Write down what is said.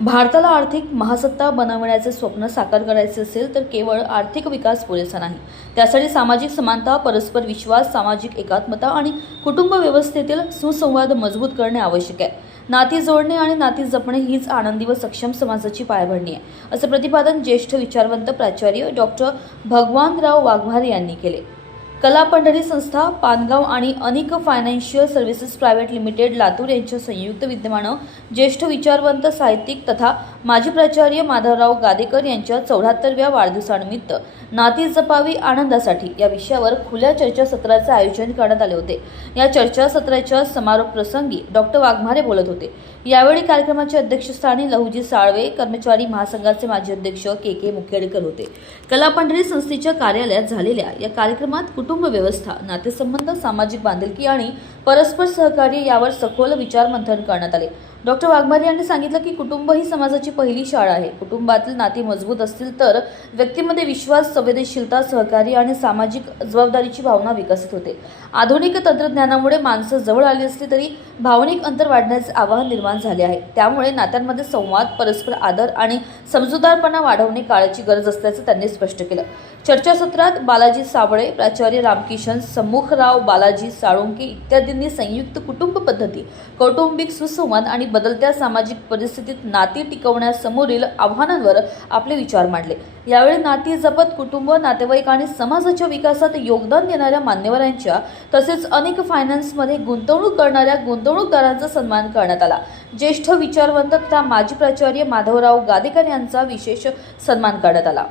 भारताला आर्थिक महासत्ता बनवण्याचे स्वप्न साकार करायचे असेल तर केवळ आर्थिक विकास पुरेसा नाही. त्यासाठी सामाजिक समानता, परस्पर विश्वास, सामाजिक एकात्मता आणि कुटुंब व्यवस्थेतील सुसंवाद मजबूत करणे आवश्यक आहे. नाती जोडणे आणि नाती जपणे हीच आनंदी व सक्षम समाजाची पायाभरणी आहे, असे प्रतिपादन ज्येष्ठ विचारवंत प्राचार्य डॉक्टर भगवानराव वाघमारे यांनी केले. कला पंढरी संस्था, पानगाव आणि Anik financial services private limited Latur यांच्या संयुक्त विद्यमानं ज्येष्ठ विचारवंत साहित्यिक तथा माजी प्राचार्य माधवराव गादेकर यांच्या 74व्या वाढदिवसानिमित्त नाती जपावी आनंदासाठी या विषयावर खुल्या चर्चासत्राचे आयोजन करण्यात आले होते. या चर्चासत्राच्या समारोप प्रसंगी डॉक्टर वाघमारे बोलत होते. यावेळी कार्यक्रमाच्या अध्यक्षस्थानी लहुजी साळवे, कर्मचारी महासंघाचे माजी अध्यक्ष के मुखेडकर होते. कला पंढरी संस्थेच्या कार्यालयात झालेल्या या कार्यक्रमात कुटुंब व्यवस्था, नातेसंबंध, सामाजिक बांधिलकी आणि परस्पर सहकार्य यावर सखोल विचारमंथन करण्यात आले. डॉक्टर वाघमारे यांनी सांगितलं की कुटुंब ही समाजाची पहिली शाळा आहे. कुटुंबातील नाती मजबूत असतील तर व्यक्तीमध्ये विश्वास, संवेदनशीलता, सहकार्य आणि सामाजिक जबाबदारीची भावना विकसित होते. आधुनिक तंत्रज्ञानामुळे माणसं जवळ आली असली तरी भावनिक अंतर वाढण्याचे आवाहन निर्माण झाले आहे. त्यामुळे नात्यांमध्ये संवाद, परस्पर आदर आणि समजूतदारपणा वाढवणे काळाची गरज असल्याचं त्यांनी स्पष्ट केलं. चर्चासत्रात बालाजी साबळे, प्राचार्य रामकिशन सम्मुखराव, बालाजी साळुंके इत्यादींनी संयुक्त कुटुंब पद्धती, कौटुंबिक सुसंवाद आणि बदलत्या सामाजिक परिस्थितीत नाती टिकवण्यासमोरील आव्हानांवर आपले विचार मांडले. यावेळी नाती जपत कुटुंब, नातेवाईक आणि समाजाच्या विकासात योगदान देणाऱ्या मान्यवरांच्या तसेच अनेक फायनान्समध्ये गुंतवणूक करणाऱ्या गुंतवणूकदारांचा सन्मान करण्यात आला. ज्येष्ठ विचारवंत तथा माजी प्राचार्य माधवराव गादेकर यांचा विशेष सन्मान करण्यात आला.